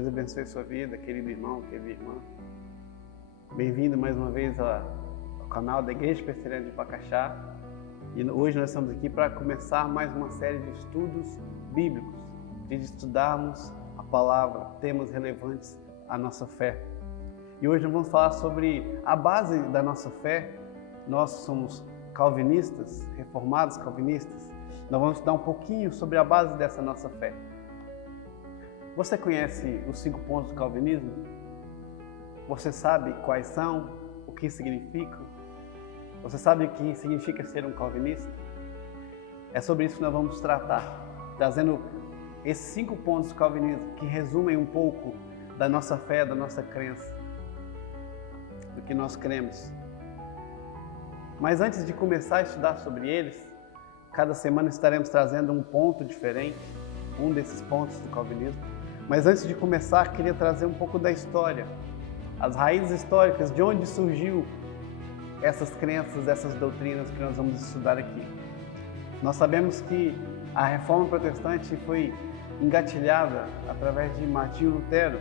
Deus abençoe sua vida, querido irmão, querida irmã. Bem-vindo mais uma vez ao canal da Igreja Presbiteriana de Pacaxá. E hoje nós estamos aqui para começar mais uma série de estudos bíblicos, de estudarmos a palavra, temas relevantes à nossa fé. E hoje nós vamos falar sobre a base da nossa fé. Nós somos calvinistas, reformados calvinistas. Nós vamos estudar um pouquinho sobre a base dessa nossa fé. Você conhece os 5 pontos do calvinismo? Você sabe quais são, o que significam? Você sabe o que significa ser um calvinista? É sobre isso que nós vamos tratar, trazendo esses 5 pontos do calvinismo que resumem um pouco da nossa fé, da nossa crença, do que nós cremos. Mas antes de começar a estudar sobre eles, cada semana estaremos trazendo um ponto diferente, um desses pontos do calvinismo. Mas antes de começar, queria trazer um pouco da história, as raízes históricas, de onde surgiu essas crenças, essas doutrinas que nós vamos estudar aqui. Nós sabemos que a Reforma Protestante foi engatilhada através de Martinho Lutero,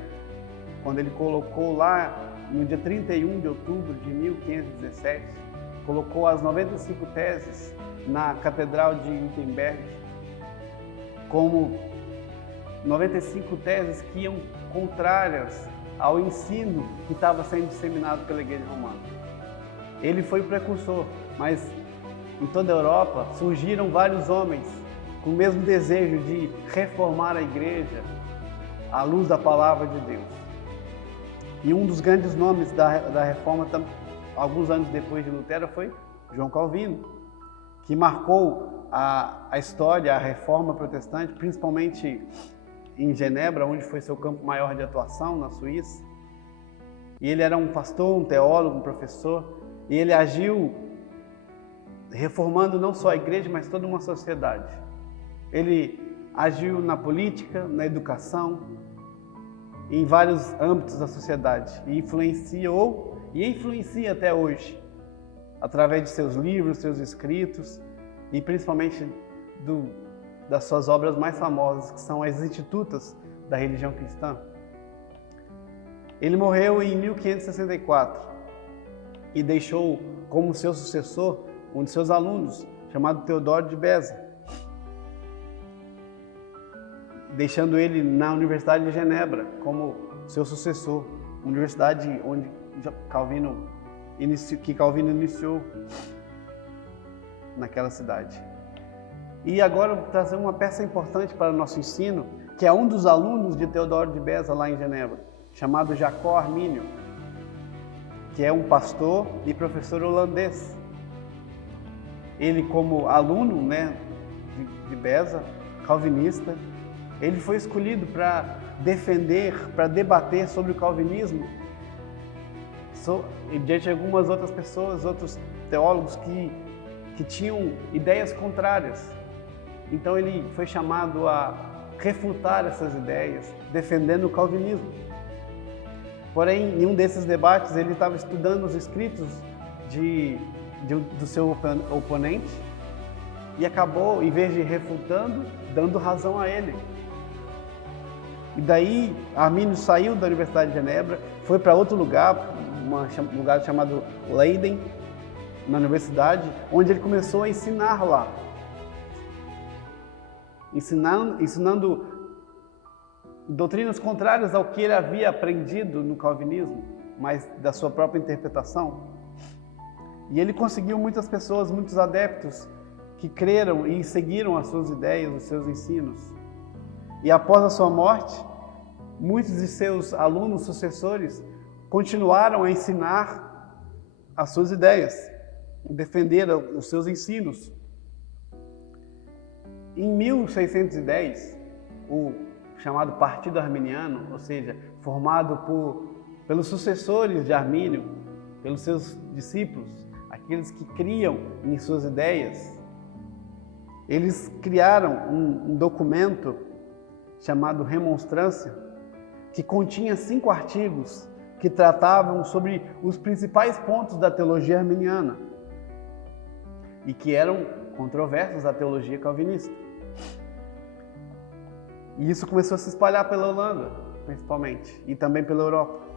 quando ele colocou lá, no dia 31 de outubro de 1517, colocou as 95 teses na Catedral de Wittenberg, como 95 teses que iam contrárias ao ensino que estava sendo disseminado pela Igreja Romana. Ele foi o precursor, mas em toda a Europa surgiram vários homens com o mesmo desejo de reformar a Igreja à luz da Palavra de Deus. E um dos grandes nomes da Reforma, alguns anos depois de Lutero, foi João Calvino, que marcou a história, a Reforma Protestante, principalmente em Genebra, onde foi seu campo maior de atuação, na Suíça. E ele era um pastor, um teólogo, um professor, e ele agiu reformando não só a igreja, mas toda uma sociedade. Ele agiu na política, na educação, em vários âmbitos da sociedade, e influenciou e influencia até hoje, através de seus livros, seus escritos, e principalmente das suas obras mais famosas, que são as Institutas da religião cristã. Ele morreu em 1564 e deixou como seu sucessor um de seus alunos, chamado Teodoro de Beza, deixando ele na Universidade de Genebra como seu sucessor, universidade onde Calvino iniciou naquela cidade. E agora eu vou trazer uma peça importante para o nosso ensino, que é um dos alunos de Teodoro de Beza lá em Genebra, chamado Jacó Armínio, que é um pastor e professor holandês. Ele, como aluno, de Beza, calvinista, ele foi escolhido para defender, para debater sobre o calvinismo, diante de algumas outras pessoas, outros teólogos que tinham ideias contrárias. Então ele foi chamado a refutar essas ideias, defendendo o calvinismo. Porém, em um desses debates, ele estava estudando os escritos do seu oponente e acabou, em vez de refutando, dando razão a ele. E daí, Armínio saiu da Universidade de Genebra, foi para outro lugar, um lugar chamado Leiden, na universidade, onde ele começou a ensinar lá. Ensinando doutrinas contrárias ao que ele havia aprendido no calvinismo, mas da sua própria interpretação. E ele conseguiu muitas pessoas, muitos adeptos, que creram e seguiram as suas ideias, os seus ensinos. E após a sua morte, muitos de seus alunos sucessores continuaram a ensinar as suas ideias, defender os seus ensinos. Em 1610, o chamado Partido Arminiano, ou seja, formado pelos sucessores de Armínio, pelos seus discípulos, aqueles que criam em suas ideias, eles criaram um documento chamado Remonstrância, que continha 5 artigos que tratavam sobre os principais pontos da teologia arminiana e que eram controversos à teologia calvinista. E isso começou a se espalhar pela Holanda. principalmente, e também pela Europa.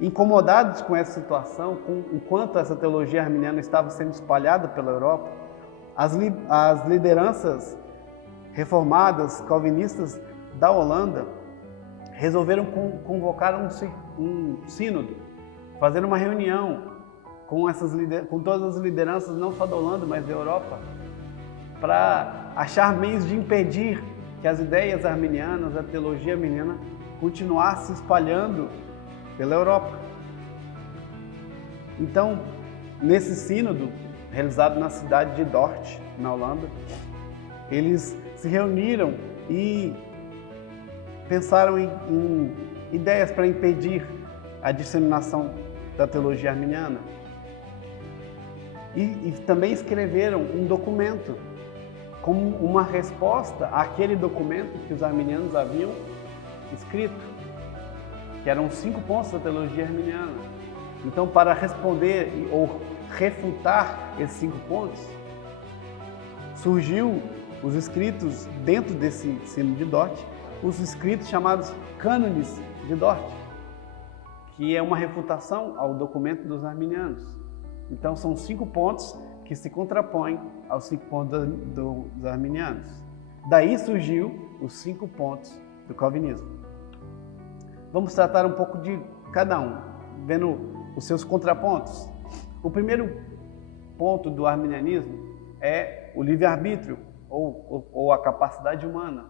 Incomodados com essa situação, com o quanto essa teologia arminiana estava sendo espalhada pela Europa, as lideranças reformadas, calvinistas da Holanda, resolveram convocar um sínodo, fazer uma reunião com todas as lideranças, não só da Holanda, mas da Europa, para achar meios de impedir que as ideias arminianas, a teologia arminiana, continuasse se espalhando pela Europa. Então, nesse sínodo, realizado na cidade de Dort, na Holanda, eles se reuniram e pensaram em ideias para impedir a disseminação da teologia arminiana. E também escreveram um documento como uma resposta àquele documento que os arminianos haviam escrito, que eram 5 pontos da teologia arminiana. Então, para responder ou refutar esses 5 pontos, surgiu os escritos dentro desse sínodo de Dort, os escritos chamados cânones de Dort, que é uma refutação ao documento dos arminianos. Então, são 5 pontos que se contrapõem aos 5 pontos dos arminianos. Daí surgiu os 5 pontos do calvinismo. Vamos tratar um pouco de cada um, vendo os seus contrapontos. O primeiro ponto do arminianismo é o livre-arbítrio, ou a capacidade humana.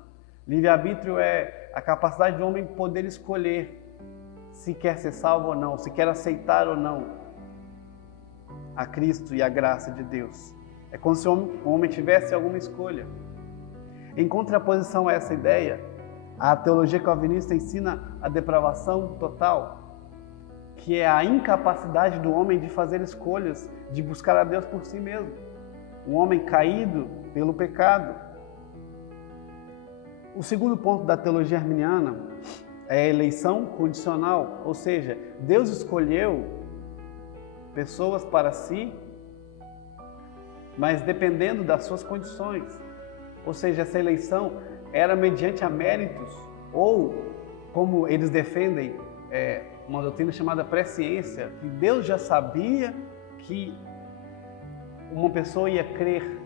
Livre-arbítrio é a capacidade do homem poder escolher se quer ser salvo ou não, se quer aceitar ou não a Cristo e a graça de Deus. É como se o homem tivesse alguma escolha. Em contraposição a essa ideia, a teologia calvinista ensina a depravação total, que é a incapacidade do homem de fazer escolhas, de buscar a Deus por si mesmo. Um homem caído pelo pecado. O segundo ponto da teologia arminiana é a eleição condicional, ou seja, Deus escolheu pessoas para si, mas dependendo das suas condições. Ou seja, essa eleição era mediante a méritos, ou, como eles defendem, uma doutrina chamada presciência, que Deus já sabia que uma pessoa ia crer.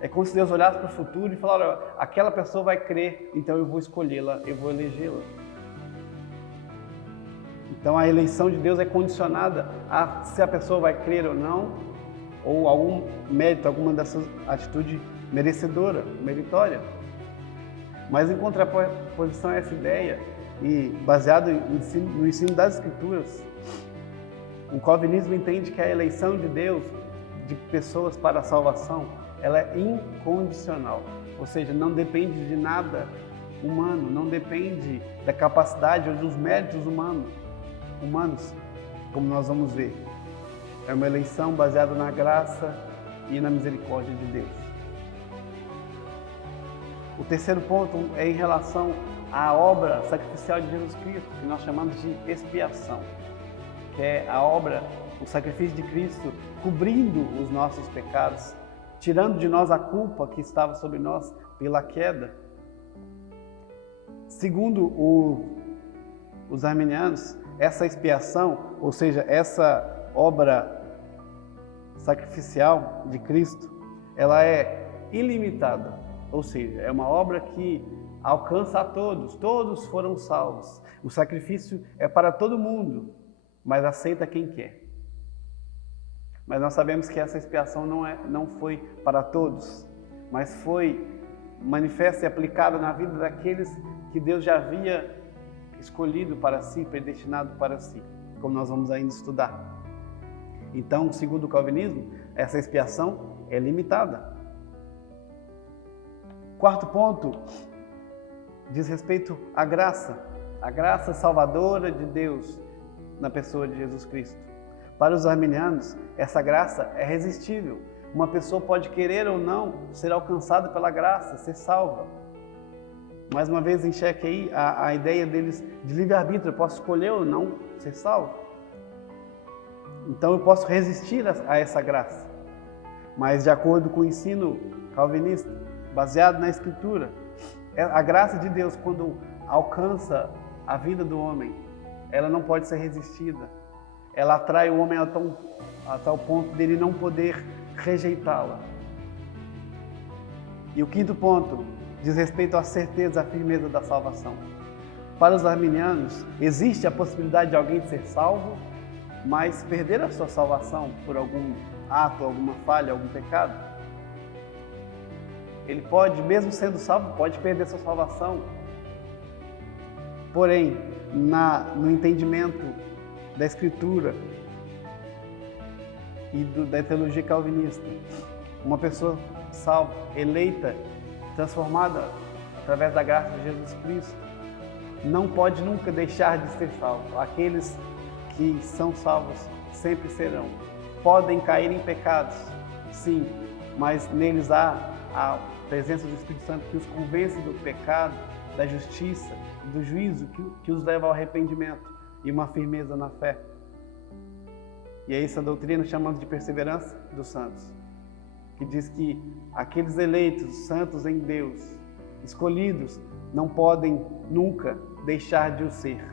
É como se Deus olhasse para o futuro e falasse: olha, aquela pessoa vai crer, então eu vou escolhê-la, eu vou elegê-la. Então a eleição de Deus é condicionada a se a pessoa vai crer ou não, ou algum mérito, alguma dessas atitudes merecedora, meritória. Mas em contraposição a essa ideia, e baseado no ensino das Escrituras, o calvinismo entende que a eleição de Deus de pessoas para a salvação, ela é incondicional, ou seja, não depende de nada humano, não depende da capacidade ou dos méritos humanos, como nós vamos ver. É uma eleição baseada na graça e na misericórdia de Deus. O terceiro ponto é em relação à obra sacrificial de Jesus Cristo, que nós chamamos de expiação, que é a obra, o sacrifício de Cristo cobrindo os nossos pecados, tirando de nós a culpa que estava sobre nós pela queda. Segundo os arminianos, essa expiação, ou seja, essa obra sacrificial de Cristo, ela é ilimitada, ou seja, é uma obra que alcança a todos, todos foram salvos. O sacrifício é para todo mundo, mas aceita quem quer. Mas nós sabemos que essa expiação não foi para todos, mas foi manifesta e aplicada na vida daqueles que Deus já havia escolhido para si, predestinado para si, como nós vamos ainda estudar. Então, segundo o calvinismo, essa expiação é limitada. Quarto ponto diz respeito à graça, a graça salvadora de Deus na pessoa de Jesus Cristo. Para os arminianos, essa graça é irresistível. Uma pessoa pode querer ou não ser alcançada pela graça, ser salva. Mais uma vez, em xeque aí a ideia deles de livre-arbítrio. Eu posso escolher ou não ser salvo. Então eu posso resistir a essa graça. Mas de acordo com o ensino calvinista, baseado na Escritura, a graça de Deus, quando alcança a vida do homem, ela não pode ser resistida. Ela atrai o homem a tal ponto dele não poder rejeitá-la. E o quinto ponto diz respeito à certeza, à firmeza da salvação. Para os arminianos, existe a possibilidade de alguém ser salvo, mas perder a sua salvação por algum ato, alguma falha, algum pecado. Ele pode, mesmo sendo salvo, pode perder sua salvação. Porém, no entendimento da Escritura e da teologia calvinista, uma pessoa salva, eleita, transformada através da graça de Jesus Cristo, não pode nunca deixar de ser salvo. Aqueles que são salvos sempre serão. Podem cair em pecados, sim, mas neles há a presença do Espírito Santo que os convence do pecado, da justiça, do juízo, que os leva ao arrependimento e uma firmeza na fé. E é essa doutrina chamamos de perseverança dos santos, que diz que aqueles eleitos, santos em Deus, escolhidos, não podem nunca deixar de o ser.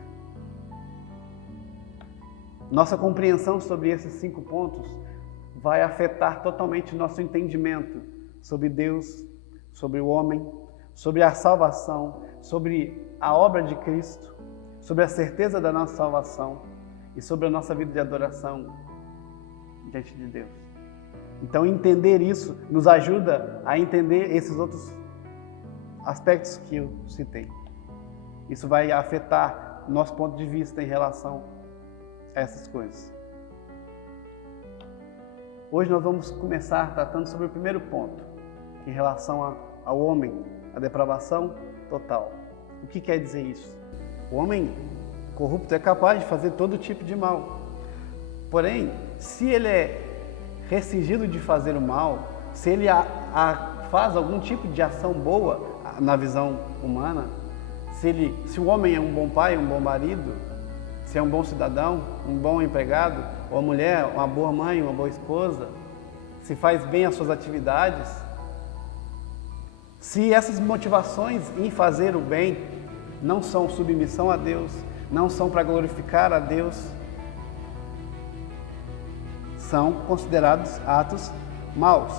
Nossa compreensão sobre esses 5 pontos vai afetar totalmente nosso entendimento sobre Deus, sobre o homem, sobre a salvação, sobre a obra de Cristo, sobre a certeza da nossa salvação e sobre a nossa vida de adoração diante de Deus. Então, entender isso nos ajuda a entender esses outros aspectos que eu citei. Isso vai afetar nosso ponto de vista em relação a essas coisas. Hoje nós vamos começar tratando sobre o primeiro ponto, em relação ao homem, a depravação total. O que quer dizer isso? O homem corrupto é capaz de fazer todo tipo de mal. Porém, se ele é restringido de fazer o mal, se ele faz algum tipo de ação boa na visão humana, se o homem é um bom pai, um bom marido, se é um bom cidadão, um bom empregado, ou a mulher, uma boa mãe, uma boa esposa, se faz bem as suas atividades, se essas motivações em fazer o bem não são submissão a Deus, não são para glorificar a Deus, são considerados atos maus.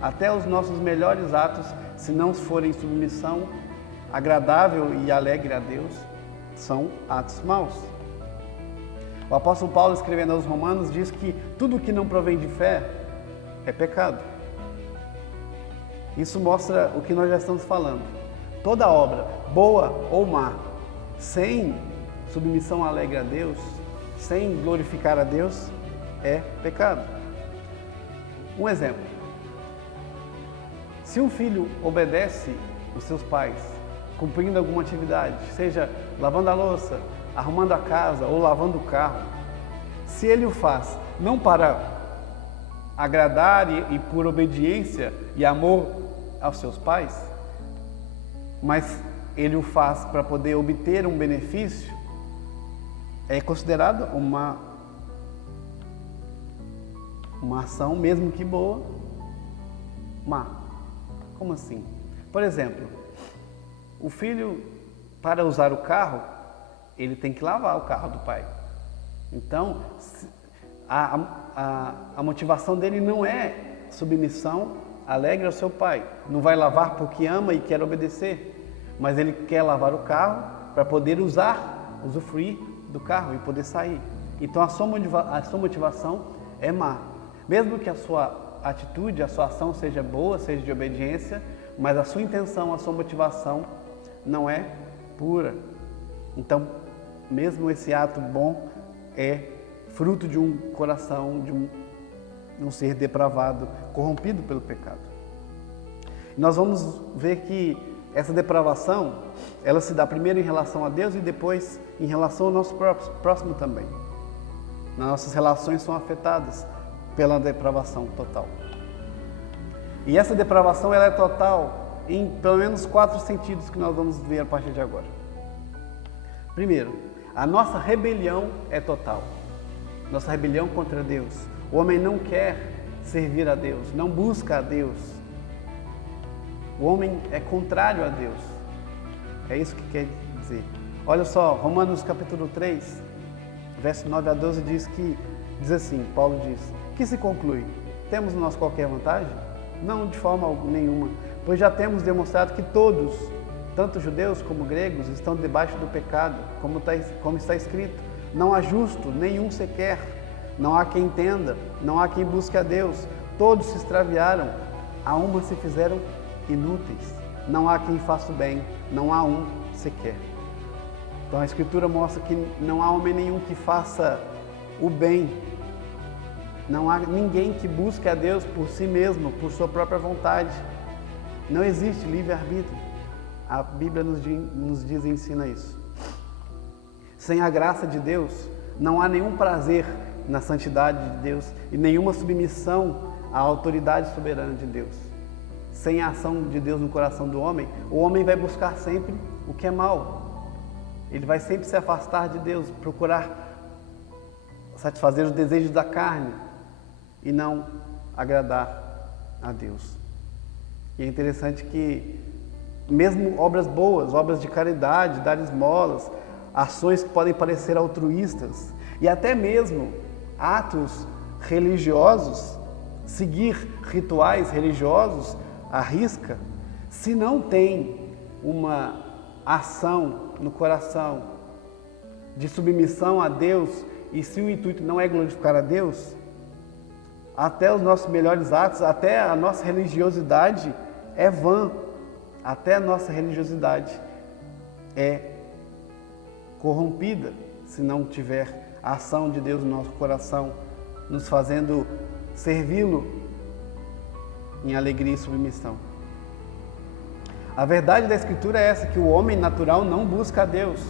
Até os nossos melhores atos, se não forem submissão agradável e alegre a Deus, são atos maus. O apóstolo Paulo, escrevendo aos Romanos, diz que tudo que não provém de fé é pecado. Isso mostra o que nós já estamos falando. Toda obra, boa ou má, sem submissão alegre a Deus, sem glorificar a Deus, é pecado. Um exemplo. Se um filho obedece os seus pais, cumprindo alguma atividade, seja lavando a louça, arrumando a casa ou lavando o carro, se ele o faz não para agradar e por obediência e amor aos seus pais, mas ele o faz para poder obter um benefício, é considerado uma ação, mesmo que boa, má. Como assim? Por exemplo, o filho, para usar o carro, ele tem que lavar o carro do pai. Então, a motivação dele não é submissão alegre ao seu pai. Não vai lavar porque ama e quer obedecer, mas ele quer lavar o carro para poder usufruir do carro e poder sair. Então, a sua motivação é má. Mesmo que a sua atitude, a sua ação seja boa, seja de obediência, mas a sua intenção, a sua motivação não é pura. Então, mesmo esse ato bom é fruto de um coração, de um ser depravado, corrompido pelo pecado. Nós vamos ver que essa depravação, ela se dá primeiro em relação a Deus e depois em relação ao nosso próximo também. Nossas relações são afetadas pela depravação total. E essa depravação ela é total em pelo menos 4 sentidos que nós vamos ver a partir de agora. Primeiro, a nossa rebelião é total. Nossa rebelião contra Deus. O homem não quer servir a Deus, não busca a Deus. O homem é contrário a Deus. É isso que quer dizer. Olha só, Romanos capítulo 3, verso 9 a 12 diz assim, Paulo diz: que se conclui? Temos nós qualquer vantagem? Não, de forma nenhuma, pois já temos demonstrado que todos, tanto judeus como gregos, estão debaixo do pecado, como está escrito: não há justo, nenhum sequer, não há quem entenda, não há quem busque a Deus, todos se extraviaram, a uma se fizeram inúteis, não há quem faça o bem, não há um sequer. Então a Escritura mostra que não há homem nenhum que faça o bem, não há ninguém que busque a Deus por si mesmo, por sua própria vontade. Não existe livre-arbítrio. A Bíblia nos diz e ensina isso. Sem a graça de Deus, não há nenhum prazer na santidade de Deus e nenhuma submissão à autoridade soberana de Deus. Sem a ação de Deus no coração do homem, o homem vai buscar sempre o que é mal. Ele vai sempre se afastar de Deus, procurar satisfazer os desejos da carne e não agradar a Deus. E é interessante que mesmo obras boas, obras de caridade, dar esmolas, ações que podem parecer altruístas e até mesmo atos religiosos, seguir rituais religiosos à risca, se não tem uma ação no coração de submissão a Deus e se o intuito não é glorificar a Deus, até os nossos melhores atos, até a nossa religiosidade é vã, até a nossa religiosidade é corrompida se não tiver a ação de Deus no nosso coração, nos fazendo servi-lo em alegria e submissão. A verdade da Escritura é essa, que o homem natural não busca a Deus.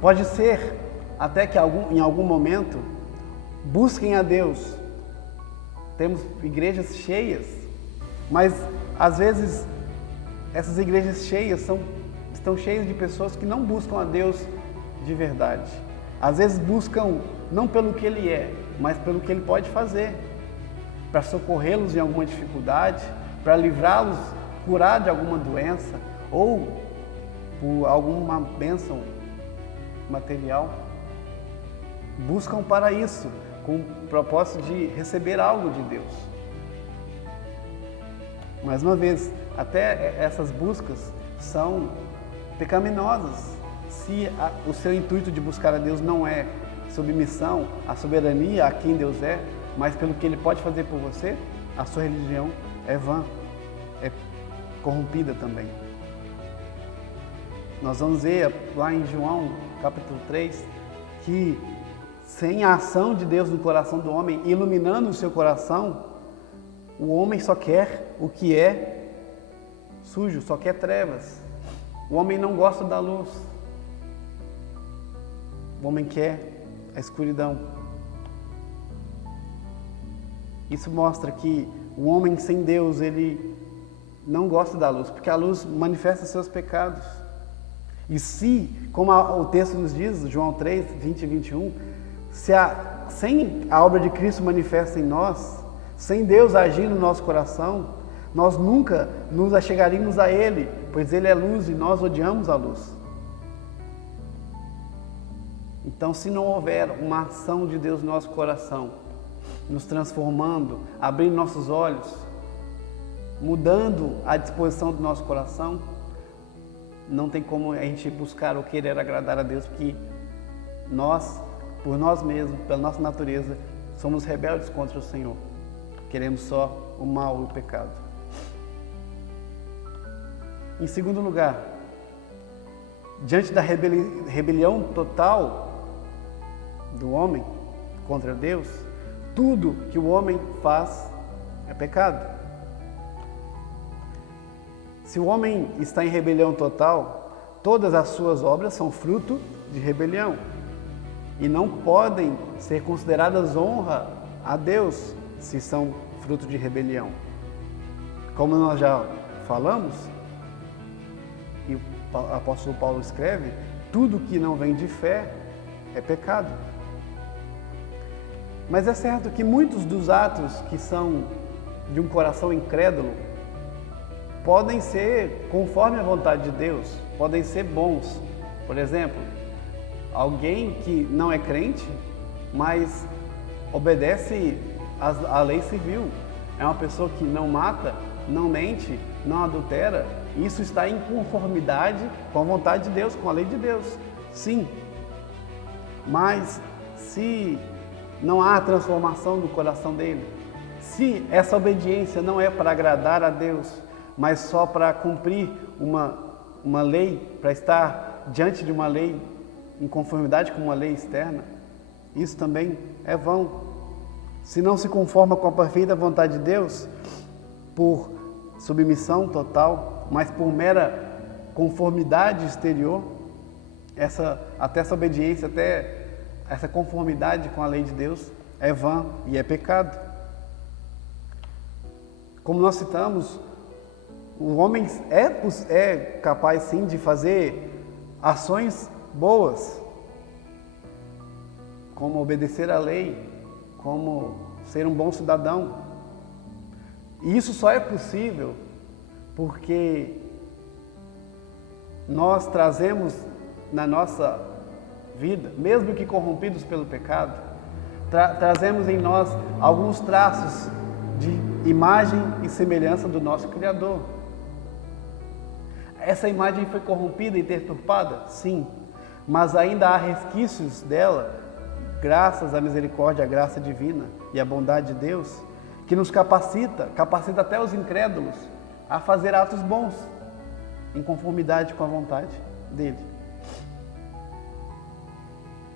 Pode ser até que em algum momento busquem a Deus. Temos igrejas cheias, mas às vezes essas igrejas cheias estão cheias de pessoas que não buscam a Deus de verdade. Às vezes buscam não pelo que Ele é, mas pelo que Ele pode fazer, para socorrê-los em alguma dificuldade, para livrá-los, curar de alguma doença ou por alguma bênção material. Buscam para isso, com o propósito de receber algo de Deus. Mais uma vez, até essas buscas são pecaminosas. Se o seu intuito de buscar a Deus não é submissão à soberania, a quem Deus é, mas pelo que Ele pode fazer por você, a sua religião é vã, é corrompida também. Nós vamos ver lá em João, capítulo 3, que sem a ação de Deus no coração do homem, iluminando o seu coração, o homem só quer o que é sujo, só quer trevas. O homem não gosta da luz. O homem quer a escuridão. Isso mostra que o homem sem Deus, ele não gosta da luz, porque a luz manifesta seus pecados. E se, como o texto nos diz, João 3, 20 e 21, sem a obra de Cristo manifesta em nós, sem Deus agir no nosso coração, nós nunca nos achegaríamos a Ele, pois Ele é luz e nós odiamos a luz. Então, se não houver uma ação de Deus no nosso coração, nos transformando, abrindo nossos olhos, mudando a disposição do nosso coração, não tem como a gente buscar ou querer agradar a Deus, porque nós, por nós mesmos, pela nossa natureza, somos rebeldes contra o Senhor. Queremos só o mal e o pecado. Em segundo lugar, diante da rebelião total do homem contra Deus, tudo que o homem faz é pecado. Se o homem está em rebelião total, todas as suas obras são fruto de rebelião e não podem ser consideradas honra a Deus se são fruto de rebelião. Como nós já falamos, e o apóstolo Paulo escreve, tudo que não vem de fé é pecado. Mas é certo que muitos dos atos que são de um coração incrédulo podem ser conforme a vontade de Deus, podem ser bons. Por exemplo, alguém que não é crente, mas obedece à lei civil, é uma pessoa que não mata, não mente, não adultera, isso está em conformidade com a vontade de Deus, com a lei de Deus, sim. Mas se não há transformação no coração dele, se essa obediência não é para agradar a Deus, mas só para cumprir uma lei, para estar diante de uma lei em conformidade com uma lei externa, isso também é vão. Se não se conforma com a perfeita vontade de Deus, por submissão total, mas por mera conformidade exterior, até essa obediência, até essa conformidade com a lei de Deus é vã e é pecado. Como nós citamos, o homem é capaz sim de fazer ações boas, como obedecer à lei, como ser um bom cidadão. E isso só é possível porque nós trazemos na nossa vida, mesmo que corrompidos pelo pecado, trazemos em nós alguns traços de imagem e semelhança do nosso Criador. Essa imagem foi corrompida e deturpada? Sim, mas ainda há resquícios dela, graças à misericórdia, à graça divina e à bondade de Deus, que nos capacita até os incrédulos a fazer atos bons, em conformidade com a vontade dele.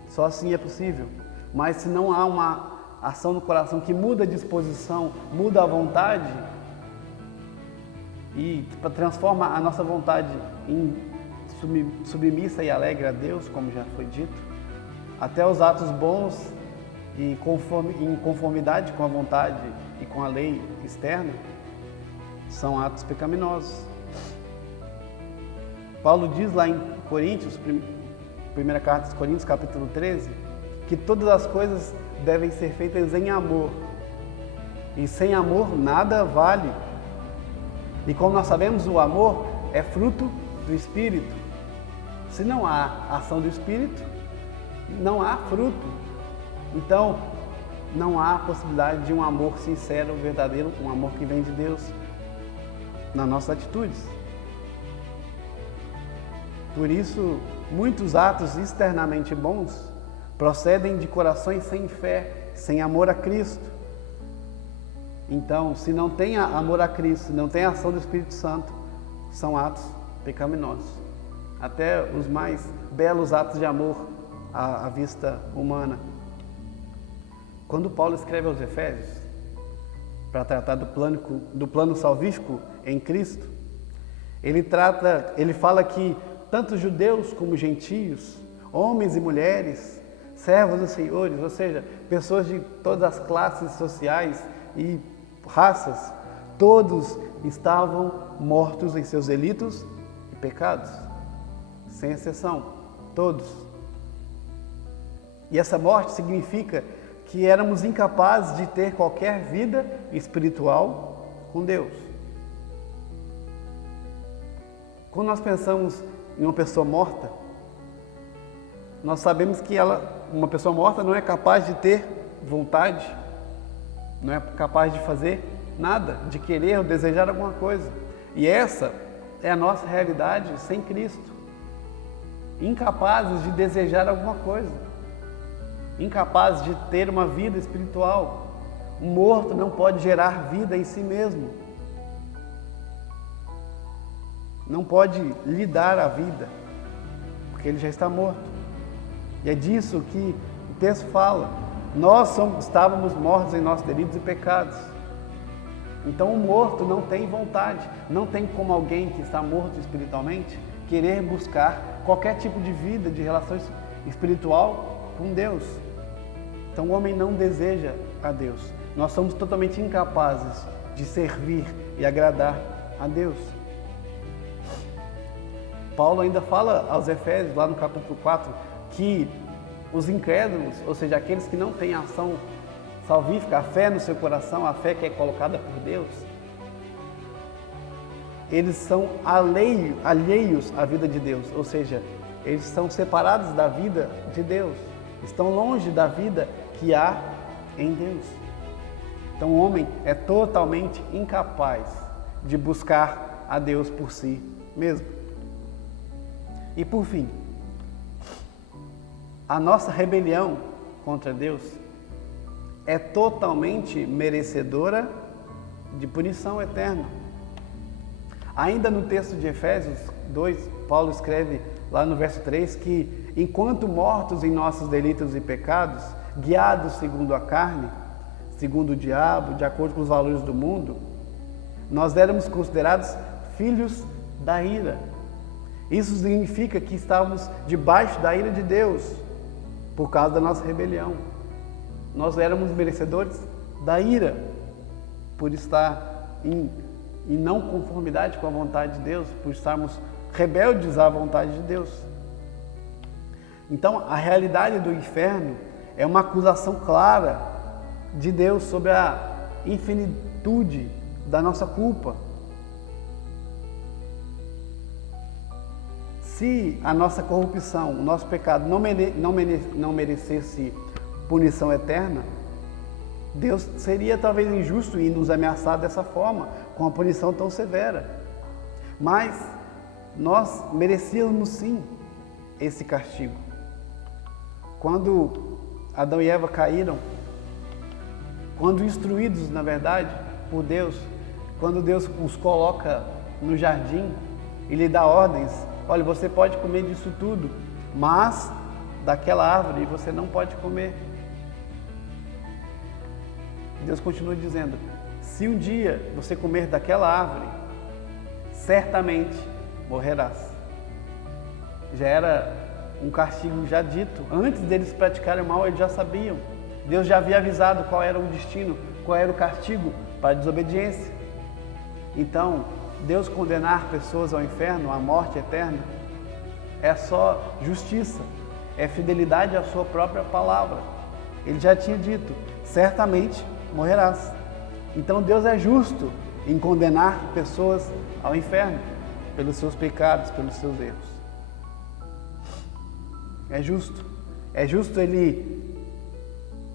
Só assim é possível. Mas se não há uma ação no coração que muda a disposição, muda a vontade e transforma a nossa vontade em submissa e alegre a Deus, como já foi dito, até os atos bons e em conformidade com a vontade e com a lei externa são atos pecaminosos. Paulo diz lá em Coríntios, primeira carta aos Coríntios, capítulo 13, que todas as coisas devem ser feitas em amor. E sem amor nada vale. E como nós sabemos, o amor é fruto do Espírito. Se não há ação do Espírito, não há fruto. Então, não há possibilidade de um amor sincero, verdadeiro, um amor que vem de Deus nas nossas atitudes. Por isso, muitos atos externamente bons procedem de corações sem fé, sem amor a Cristo. Então, se não tem amor a Cristo, não tem a ação do Espírito Santo, são atos pecaminosos. Até os mais belos atos de amor à vista humana. Quando Paulo escreve aos Efésios, para tratar do plano salvífico em Cristo, ele fala que tanto judeus como gentios, homens e mulheres, servos dos senhores, ou seja, pessoas de todas as classes sociais e raças, todos estavam mortos em seus delitos e pecados, sem exceção, todos. E essa morte significa que éramos incapazes de ter qualquer vida espiritual com Deus. Quando nós pensamos em uma pessoa morta, nós sabemos que uma pessoa morta não é capaz de ter vontade, não é capaz de fazer nada, de querer ou desejar alguma coisa. E essa é a nossa realidade sem Cristo. Incapazes de desejar alguma coisa, incapazes de ter uma vida espiritual. Um morto não pode gerar vida em si mesmo. Não pode lhe dar a vida, porque ele já está morto. E é disso que o texto fala. Nós estávamos mortos em nossos delitos e pecados. Então o morto não tem vontade, não tem como alguém que está morto espiritualmente querer buscar qualquer tipo de vida, de relação espiritual com Deus. Então o homem não deseja a Deus. Nós somos totalmente incapazes de servir e agradar a Deus. Paulo ainda fala aos Efésios, lá no capítulo 4, que os incrédulos, ou seja, aqueles que não têm ação salvífica, a fé no seu coração, a fé que é colocada por Deus, eles são alheios à vida de Deus, ou seja, eles são separados da vida de Deus, estão longe da vida que há em Deus. Então o homem é totalmente incapaz de buscar a Deus por si mesmo. E por fim, a nossa rebelião contra Deus é totalmente merecedora de punição eterna. Ainda no texto de Efésios 2, Paulo escreve lá no verso 3 que enquanto mortos em nossos delitos e pecados, guiados segundo a carne, segundo o diabo, de acordo com os valores do mundo, nós éramos considerados filhos da ira. Isso significa que estávamos debaixo da ira de Deus por causa da nossa rebelião. Nós éramos merecedores da ira por estar em não conformidade com a vontade de Deus, por estarmos rebeldes à vontade de Deus. Então, a realidade do inferno é uma acusação clara de Deus sobre a infinitude da nossa culpa. Se a nossa corrupção, o nosso pecado não merecesse punição eterna, Deus seria talvez injusto em nos ameaçar dessa forma, com uma punição tão severa. Mas nós merecíamos sim esse castigo. Quando Adão e Eva caíram, quando instruídos, na verdade, por Deus, quando Deus os coloca no jardim e lhe dá ordens, olha, você pode comer disso tudo, mas daquela árvore você não pode comer. Deus continua dizendo, se um dia você comer daquela árvore, certamente morrerás. Já era um castigo já dito. Antes deles praticarem o mal, eles já sabiam. Deus já havia avisado qual era o destino, qual era o castigo para a desobediência. Então, Deus condenar pessoas ao inferno, à morte eterna, é só justiça, é fidelidade à sua própria palavra. Ele já tinha dito, certamente morrerás. Então Deus é justo em condenar pessoas ao inferno pelos seus pecados, pelos seus erros. É justo Ele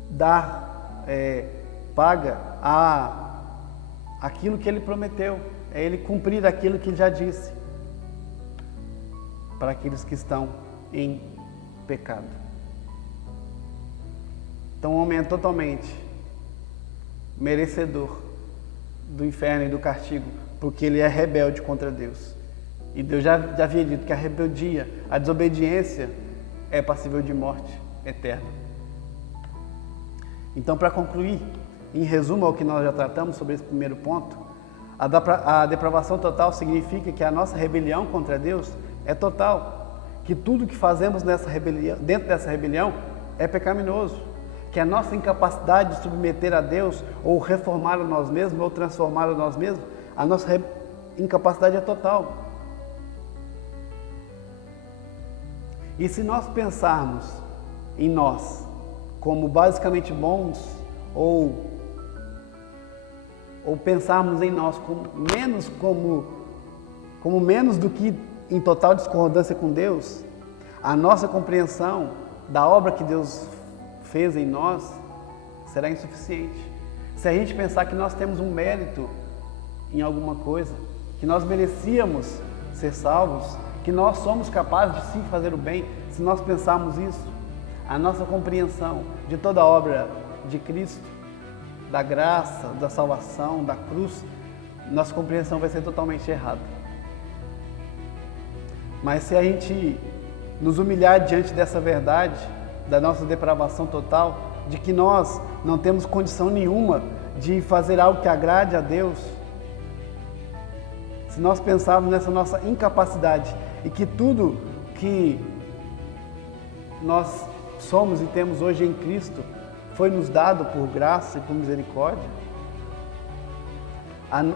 dar paga aquilo que Ele prometeu, é Ele cumprir aquilo que Ele já disse para aqueles que estão em pecado. Então o homem é totalmente merecedor do inferno e do castigo, porque ele é rebelde contra Deus. E Deus já havia dito que a rebeldia, a desobediência é passível de morte eterna. Então, para concluir, em resumo ao que nós já tratamos sobre esse primeiro ponto, a depravação total significa que a nossa rebelião contra Deus é total, que tudo que fazemos dentro dessa rebelião é pecaminoso, que a nossa incapacidade de submeter a Deus, ou reformar a nós mesmos, ou transformar a nós mesmos, a nossa incapacidade é total. E se nós pensarmos em nós como basicamente bons, ou pensarmos em nós como menos do que em total discordância com Deus, a nossa compreensão da obra que Deus fez em nós será insuficiente. Se a gente pensar que nós temos um mérito em alguma coisa, que nós merecíamos ser salvos, que nós somos capazes de sim fazer o bem, se nós pensarmos isso, a nossa compreensão de toda a obra de Cristo, da graça, da salvação, da cruz, nossa compreensão vai ser totalmente errada. Mas se a gente nos humilhar diante dessa verdade, da nossa depravação total, de que nós não temos condição nenhuma de fazer algo que agrade a Deus, se nós pensarmos nessa nossa incapacidade e que tudo que nós somos e temos hoje em Cristo foi nos dado por graça e por misericórdia,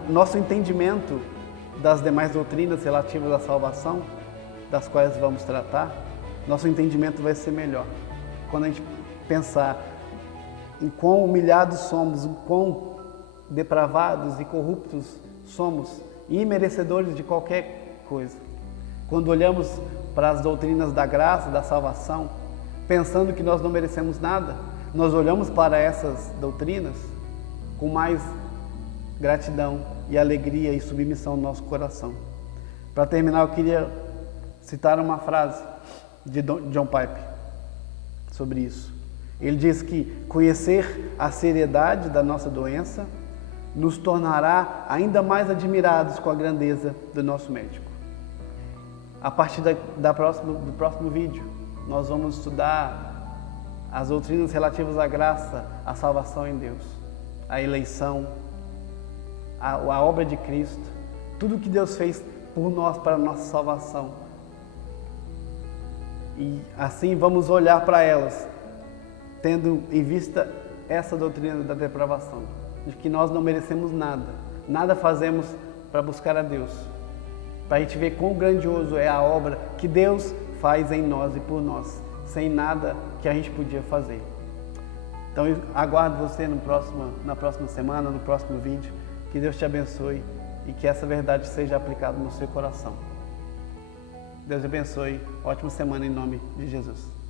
nosso entendimento das demais doutrinas relativas à salvação, das quais vamos tratar, nosso entendimento vai ser melhor. Quando a gente pensar em quão humilhados somos, em quão depravados e corruptos somos imerecedores de qualquer coisa. Quando olhamos para as doutrinas da graça, da salvação, pensando que nós não merecemos nada, nós olhamos para essas doutrinas com mais gratidão e alegria e submissão no nosso coração. Para terminar, eu queria citar uma frase de John Piper sobre isso. Ele diz que conhecer a seriedade da nossa doença nos tornará ainda mais admirados com a grandeza do nosso médico. A partir do próximo vídeo, nós vamos estudar as doutrinas relativas à graça, à salvação em Deus, à eleição, a obra de Cristo, tudo que Deus fez por nós, para a nossa salvação. E assim vamos olhar para elas, tendo em vista essa doutrina da depravação, de que nós não merecemos nada, nada fazemos para buscar a Deus, para a gente ver quão grandioso é a obra que Deus faz em nós e por nós, sem nada que a gente podia fazer. Então eu aguardo você na próxima semana, no próximo vídeo. Que Deus te abençoe e que essa verdade seja aplicada no seu coração. Deus te abençoe. Ótima semana em nome de Jesus.